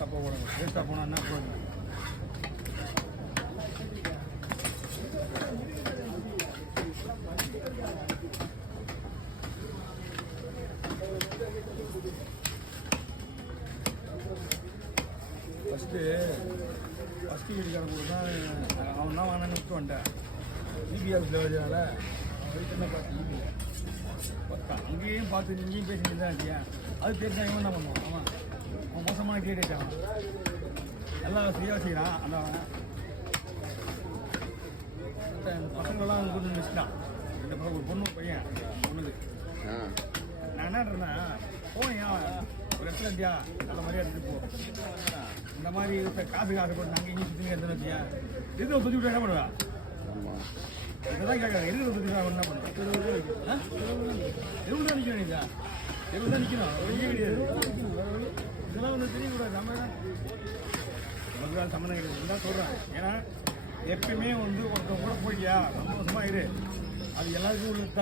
தப்பாக போடுங்க. வேஸ்ட்டாக போனால் என்ன போடுங்க. ஃபஸ்ட்டு வீட்டுக்காரன் போது தான் அவன் தான் வாங்கினு விட்டு வந்துட்டேன். இபி ஆஃபீஸில் வச்சதுனால அவன் வீட்டு என்ன பார்த்து இபி அங்கேயும் பார்த்து இங்கேயும் பேசிட்டு தான் இருக்கியா. அது தெரிஞ்சா இவன் என்ன பண்ணுவான். அவன் மோசமான கேட்டு அவன் எல்லாம் ஃப்ரீயாக செய்கிறான். அந்த பசங்களெல்லாம் அவங்க கொண்டு வச்சுட்டான். இந்த பக்கம் ஒரு பொண்ணு பையன் பொண்ணுது. நான் என்ன இருந்தேன் போனியா ஒரு இடத்துல இருந்தியா நல்ல மாதிரியா எடுத்துட்டு போ. இந்த மாதிரி காசு போட்டு நாங்கள் இங்கே சுற்றி எடுத்துன்னு வச்சியா எது சுற்றி விட்டு என்ன பண்ணுவா. இதுதான் கேட்குறேன். எது சுற்றி என்ன பண்ணுவேன். 20 தான் நிற்கிறேன். நீதா 20 தான் நிற்கணும். வெளியே கிடையாது. இதெல்லாம் ஒன்று தெரியக்கூடாது. நம்ம சம்மந்தம் கிடையாது தான் சொல்கிறேன். ஏன்னா எப்பயுமே ஒருத்தவங்க கூட போயிட்டியா சந்தோஷமாக இரு. அது எல்லாருக்கும் ஒரு